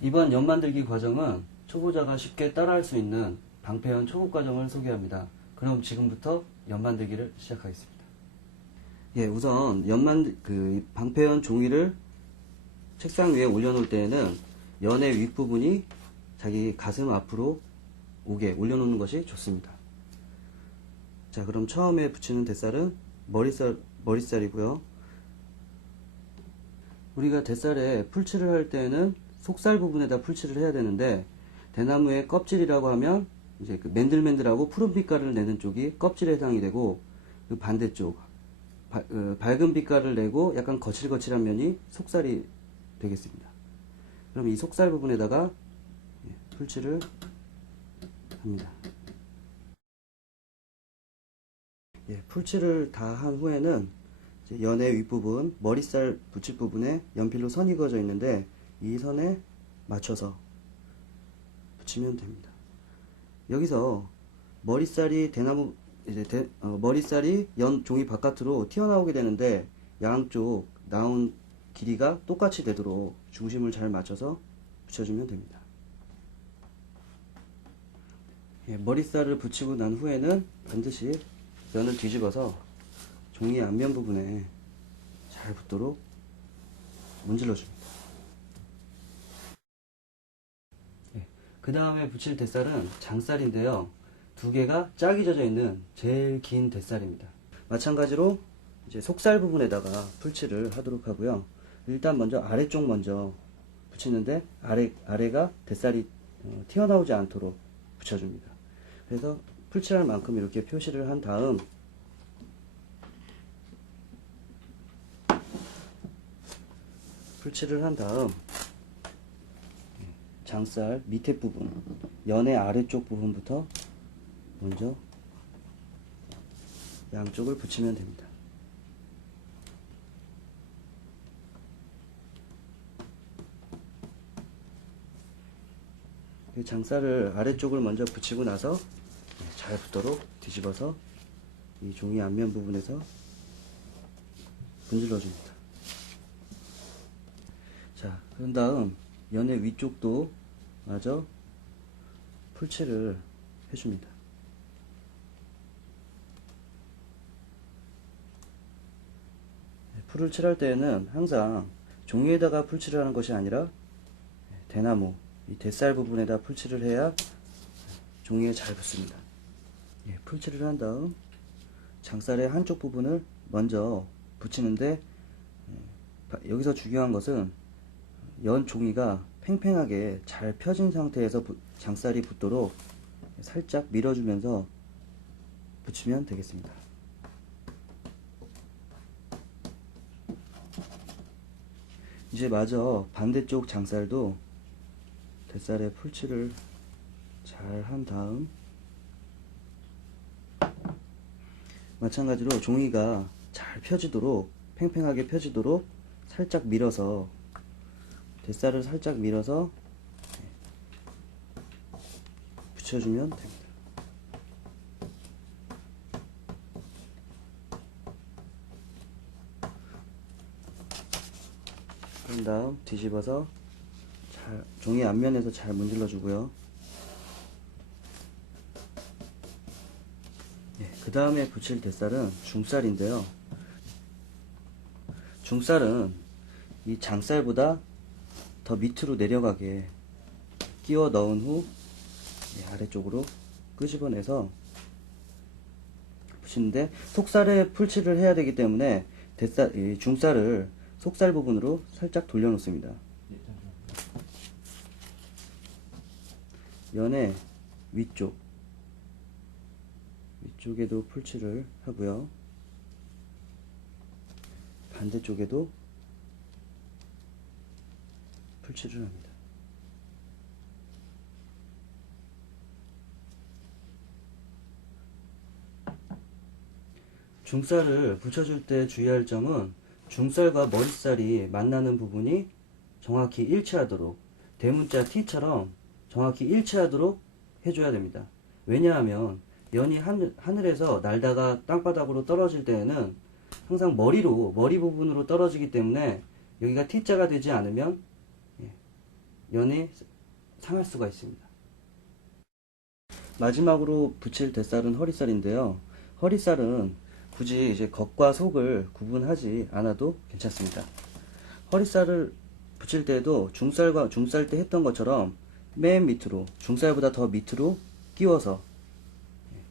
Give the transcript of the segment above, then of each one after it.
이번 연 만들기 과정은 초보자가 쉽게 따라할 수 있는 방패연 초급 과정을 소개합니다. 그럼 지금부터 연 만들기를 시작하겠습니다. 예, 우선 방패연 종이를 책상 위에 올려놓을 때에는 연의 윗부분이 자기 가슴 앞으로 오게 올려놓는 것이 좋습니다. 자, 그럼 처음에 붙이는 뱃살은 머릿살이고요. 우리가 뱃살에 풀칠을 할 때에는 속살 부분에다 풀칠을 해야 되는데, 대나무의 껍질이라고 하면 이제 그 맨들맨들하고 푸른 빛깔을 내는 쪽이 껍질에 해당이 되고, 그 반대쪽 밝은 빛깔을 내고 약간 거칠거칠한 면이 속살이 되겠습니다. 그럼 이 속살 부분에다가 풀칠을 합니다. 풀칠을 다 한 후에는 연의 윗부분, 머릿살 붙일 부분에 연필로 선이 그어져 있는데 이 선에 맞춰서 붙이면 됩니다. 여기서 머릿살이 머릿살이 연 종이 바깥으로 튀어나오게 되는데 양쪽 나온 길이가 똑같이 되도록 중심을 잘 맞춰서 붙여주면 됩니다. 머릿살을 붙이고 난 후에는 반드시 면을 뒤집어서 종이 앞면 부분에 잘 붙도록 문질러 줍니다. 그 다음에 붙일 뱃살은 장살인데요. 두 개가 짝이 져져 있는 제일 긴 뱃살입니다. 마찬가지로 이제 속살 부분에다가 풀칠을 하도록 하고요. 일단 먼저 아래쪽 먼저 붙이는데 아래가 뱃살이 튀어나오지 않도록 붙여줍니다. 그래서 풀칠할 만큼 이렇게 표시를 한 다음 장살 밑에 부분, 연의 아래쪽 부분부터 먼저 양쪽을 붙이면 됩니다. 장살을 아래쪽을 먼저 붙이고 나서 잘 붙도록 뒤집어서 이 종이 앞면 부분에서 문질러 줍니다. 자, 그런 다음 연의 위쪽도 마저 풀칠을 해줍니다. 풀을 칠할 때에는 항상 종이에다가 풀칠을 하는 것이 아니라 대나무, 이 뱃살 부분에다 풀칠을 해야 종이에 잘 붙습니다. 풀칠을 한 다음 장살의 한쪽 부분을 먼저 붙이는데, 여기서 중요한 것은 연 종이가 팽팽하게 잘 펴진 상태에서 장살이 붙도록 살짝 밀어주면서 붙이면 되겠습니다. 이제 마저 반대쪽 장살도 뱃살에 풀칠을 잘 한 다음 마찬가지로 종이가 잘 펴지도록, 팽팽하게 펴지도록 살짝 밀어서, 뱃살을 살짝 밀어서 붙여주면 됩니다. 그런 다음 뒤집어서 종이 앞면에서 잘 문질러 주고요. 그 다음에 붙일 뱃살은 중살인데요. 중살은 이 장살보다 더 밑으로 내려가게 끼워 넣은 후 아래쪽으로 끄집어내서 붙이는데, 속살에 풀칠을 해야 되기 때문에 중살을 속살 부분으로 살짝 돌려 놓습니다. 연의 위쪽에도 풀칠을 하고요. 반대쪽에도 풀칠을 합니다. 중살을 붙여줄 때 주의할 점은 중살과 머릿살이 만나는 부분이 정확히 일치하도록, 대문자 T처럼 정확히 일치하도록 해줘야 됩니다. 왜냐하면 연이 하늘에서 날다가 땅바닥으로 떨어질 때에는 항상 머리 부분으로 떨어지기 때문에 여기가 T자가 되지 않으면 연이 상할 수가 있습니다. 마지막으로 붙일 뱃살은 허리살인데요. 허리살은 굳이 이제 겉과 속을 구분하지 않아도 괜찮습니다. 허리살을 붙일 때도 중살 때 했던 것처럼 맨 밑으로, 중살보다 더 밑으로 끼워서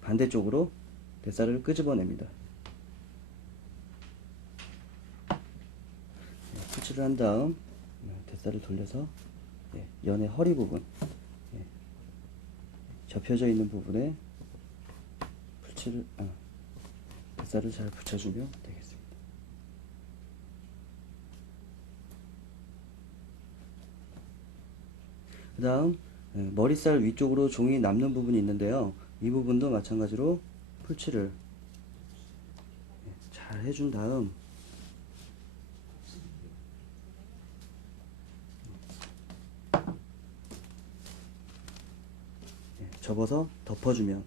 반대쪽으로 뱃살을 끄집어냅니다. 풀칠을 한 다음 뱃살을 돌려서 연의 허리 부분, 접혀져 있는 부분에 뱃살을 잘 붙여주면 되겠습니다. 그 다음 머리살 위쪽으로 종이 남는 부분이 있는데요. 이 부분도 마찬가지로 풀칠을 잘 해준 다음 접어서 덮어주면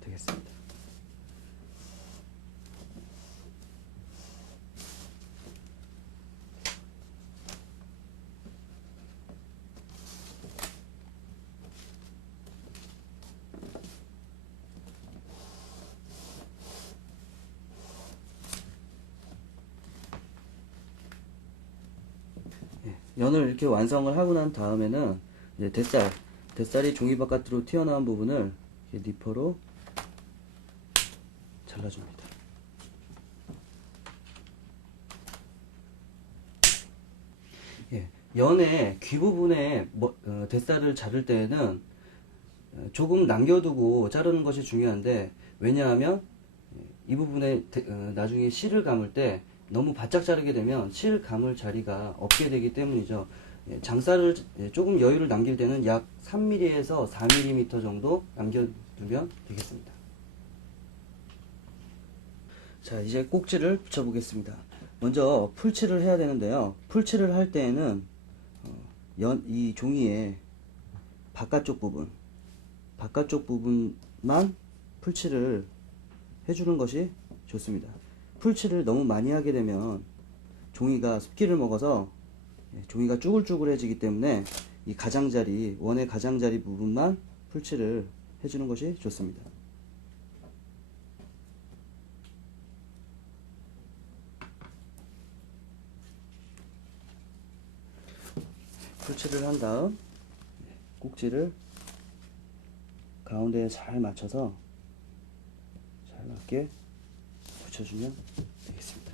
되겠습니다. 연을 이렇게 완성을 하고 난 다음에는 이제 뱃살이 종이 바깥으로 튀어나온 부분을 니퍼로 잘라줍니다. 연의 귀 부분에 뱃살을 자를 때에는 조금 남겨두고 자르는 것이 중요한데, 왜냐하면 이 부분에 나중에 실을 감을 때 너무 바짝 자르게 되면 실 감을 자리가 없게 되기 때문이죠. 장살을 조금 여유를 남길 때는 약 3mm에서 4mm 정도 남겨두면 되겠습니다. 자, 이제 꼭지를 붙여보겠습니다. 먼저 풀칠을 해야 되는데요. 풀칠을 할 때에는 이 종이의 바깥쪽 부분만 풀칠을 해주는 것이 좋습니다. 풀칠을 너무 많이 하게 되면 종이가 습기를 먹어서 종이가 쭈글쭈글해지기 때문에 이 가장자리, 원의 가장자리 부분만 풀칠을 해주는 것이 좋습니다. 풀칠을 한 다음 꼭지를 가운데에 잘 맞춰서 잘 맞게 붙여주면 되겠습니다.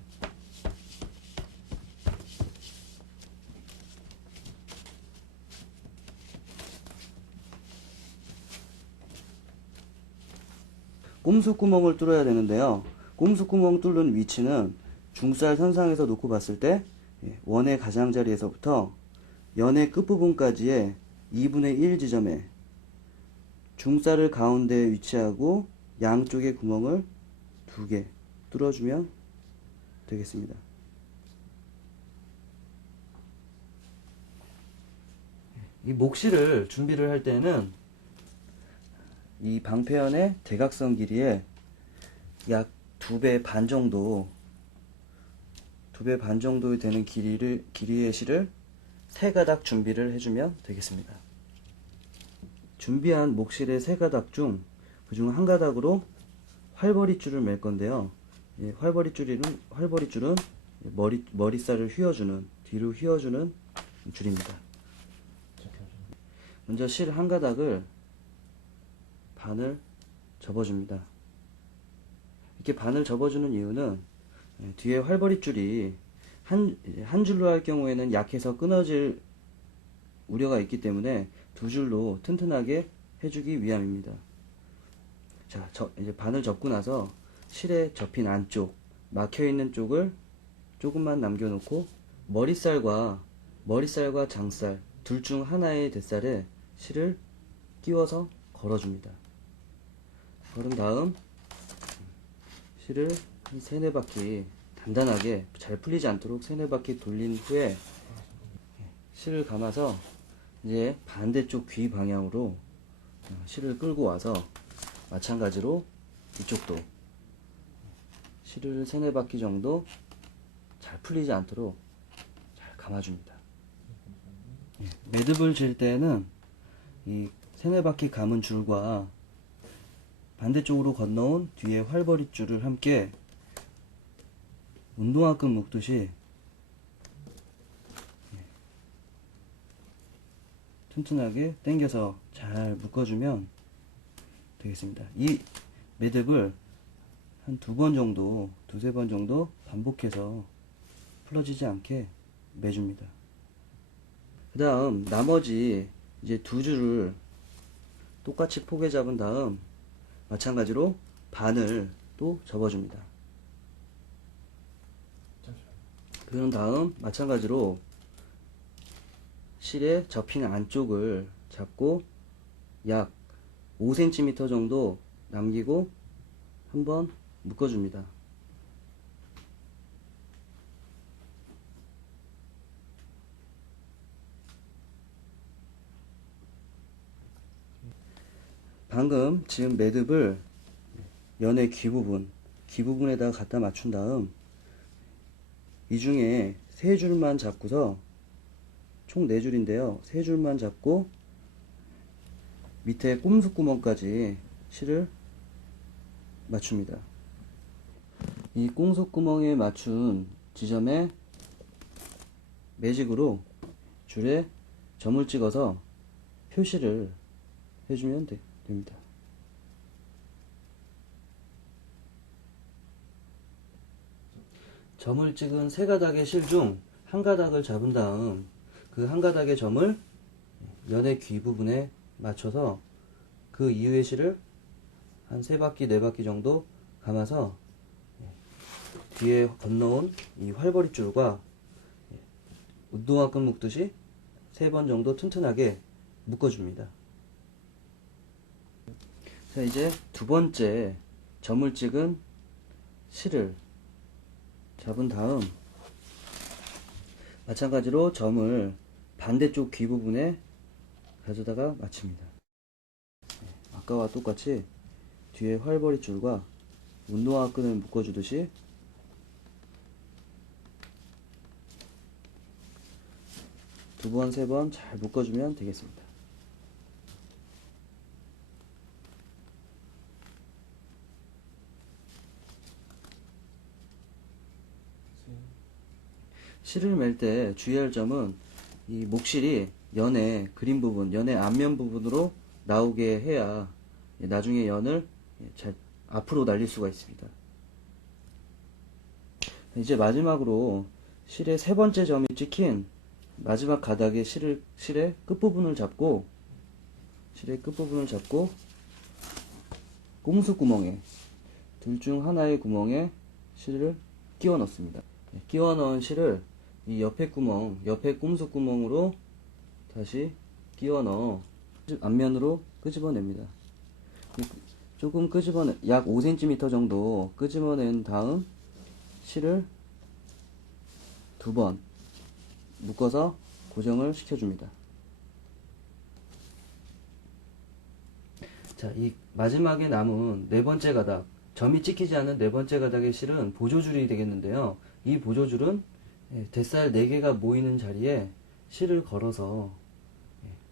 꼼수구멍을 뚫어야 되는데요. 꼼수구멍 뚫는 위치는 중살 선상에서 놓고 봤을 때 원의 가장자리에서부터 연의 끝부분까지의 2분의 1 지점에 중살을 가운데에 위치하고 양쪽의 구멍을 2개 뚫어주면 되겠습니다. 이 목실을 준비를 할 때는 이 방패연의 대각선 길이에 약 2배 반 정도 되는 길이의 실을 3가닥 준비를 해주면 되겠습니다. 준비한 목실의 3가닥 중 그중 1가닥으로 활버리줄을 맬 건데요. 활버리줄은 머리살을 뒤로 휘어주는 줄입니다. 먼저 실 1가닥을 반을 접어줍니다. 이렇게 반을 접어주는 이유는 뒤에 활버리줄이 한 줄로 할 경우에는 약해서 끊어질 우려가 있기 때문에 2줄로 튼튼하게 해주기 위함입니다. 자, 이제 반을 접고 나서 실에 접힌 안쪽, 막혀있는 쪽을 조금만 남겨놓고 머리살과 장살 둘 중 하나의 뱃살에 실을 끼워서 걸어줍니다. 걸은 다음 실을 한 3-4바퀴 단단하게 잘 풀리지 않도록 3-4바퀴 돌린 후에 실을 감아서 이제 반대쪽 귀 방향으로 실을 끌고 와서 마찬가지로 이쪽도 실을 3-4바퀴 정도 잘 풀리지 않도록 잘 감아줍니다. 매듭을 질 때는 이 세네 바퀴 감은 줄과 반대쪽으로 건너온 뒤에 활버리 줄을 함께 운동화끈 묶듯이 튼튼하게 당겨서 잘 묶어주면 되겠습니다. 이 매듭을 한 2번 정도, 2~3번 정도 반복해서 풀어지지 않게 매줍니다. 그 다음 나머지 이제 2줄을 똑같이 포개 잡은 다음 마찬가지로 반을 또 접어줍니다. 그런 다음 마찬가지로 실에 접힌 안쪽을 잡고 약 5cm 정도 남기고 한번 묶어줍니다. 방금 지금 매듭을 연의 귀 부분에다가 갖다 맞춘 다음 이 중에 3줄만 잡고서 총 4줄인데요. 3줄만 잡고 밑에 꼼수구멍까지 실을 맞춥니다. 이 꼼수구멍에 맞춘 지점에 매직으로 줄에 점을 찍어서 표시를 해주면 됩니다. 점을 찍은 3가닥의 실 중 한 가닥을 잡은 다음 그 한 가닥의 점을 연의 귀 부분에 맞춰서 그 이후의 실을 한 3바퀴, 4바퀴 정도 감아서 뒤에 건너온 이 활버리 줄과 운동화끈 묶듯이 3번 정도 튼튼하게 묶어줍니다. 자, 이제 2번째 점을 찍은 실을 잡은 다음 마찬가지로 점을 반대쪽 귀 부분에 가져다가 맞춥니다. 아까와 똑같이 뒤에 활버리 줄과 운동화 끈을 묶어주듯이 두 번, 3번 잘 묶어주면 되겠습니다. 실을 맬 때 주의할 점은 이 목실이 연의 그림 부분, 연의 앞면 부분으로 나오게 해야 나중에 연을 잘 앞으로 날릴 수가 있습니다. 이제 마지막으로 실의 3번째 점이 찍힌 마지막 가닥의 실의 끝부분을 잡고 꼼수구멍에 둘 중 하나의 구멍에 실을 끼워 넣습니다. 끼워 넣은 실을 이 옆에 구멍, 옆에 꼼수구멍으로 다시 끼워 넣어 앞면으로 끄집어냅니다. 조금 약 5cm 정도 끄집어낸 다음 실을 2번 묶어서 고정을 시켜줍니다. 자, 이 마지막에 남은 4번째 가닥, 점이 찍히지 않은 4번째 가닥의 실은 보조줄이 되겠는데요. 이 보조줄은 뱃살 4개가 모이는 자리에 실을 걸어서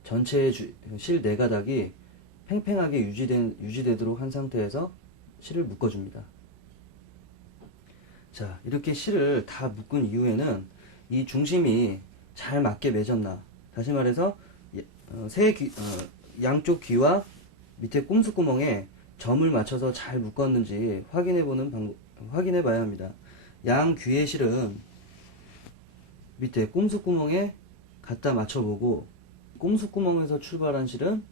전체의 실 4가닥이 팽팽하게 유지되도록 한 상태에서 실을 묶어줍니다. 자, 이렇게 실을 다 묶은 이후에는 이 중심이 잘 맞게 맺었나, 다시 말해서 양쪽 귀와 밑에 꼼수구멍에 점을 맞춰서 잘 묶었는지 확인해 봐야 합니다. 양 귀의 실은 밑에 꼼수구멍에 갖다 맞춰보고, 꼼수구멍에서 출발한 실은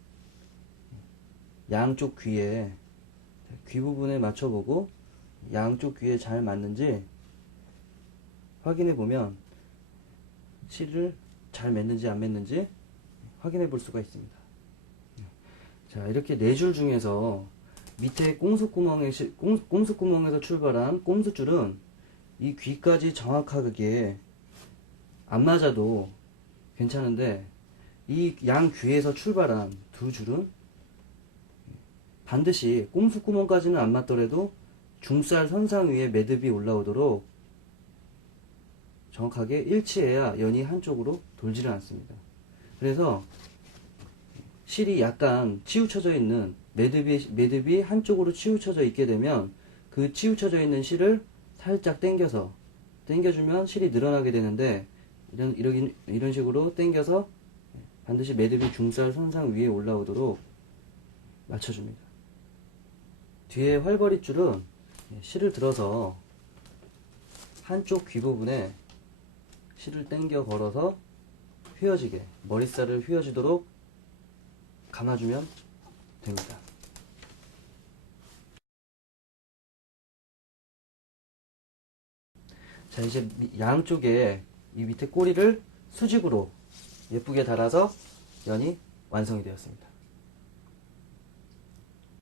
양쪽 귀에 귀 부분에 맞춰보고 양쪽 귀에 잘 맞는지 확인해 보면 실을 잘 맺는지 안 맺는지 확인해 볼 수가 있습니다. 자, 이렇게 4줄 중에서 밑에 꼼수구멍에서 출발한 꼼수줄은 이 귀까지 정확하게 안 맞아도 괜찮은데, 이 양 귀에서 출발한 2줄은 반드시 꼼수구멍까지는 안 맞더라도 중살 선상 위에 매듭이 올라오도록 정확하게 일치해야 연이 한쪽으로 돌지를 않습니다. 그래서 실이 약간 치우쳐져 있는 매듭이 한쪽으로 치우쳐져 있게 되면 그 치우쳐져 있는 실을 살짝 당겨주면 실이 늘어나게 되는데, 이런 식으로 당겨서 반드시 매듭이 중살 선상 위에 올라오도록 맞춰줍니다. 뒤에 활벌이 줄은 실을 들어서 한쪽 귀 부분에 실을 당겨 걸어서 휘어지게, 머리살을 휘어지도록 감아주면 됩니다. 자, 이제 양쪽에 이 밑에 꼬리를 수직으로 예쁘게 달아서 연이 완성이 되었습니다.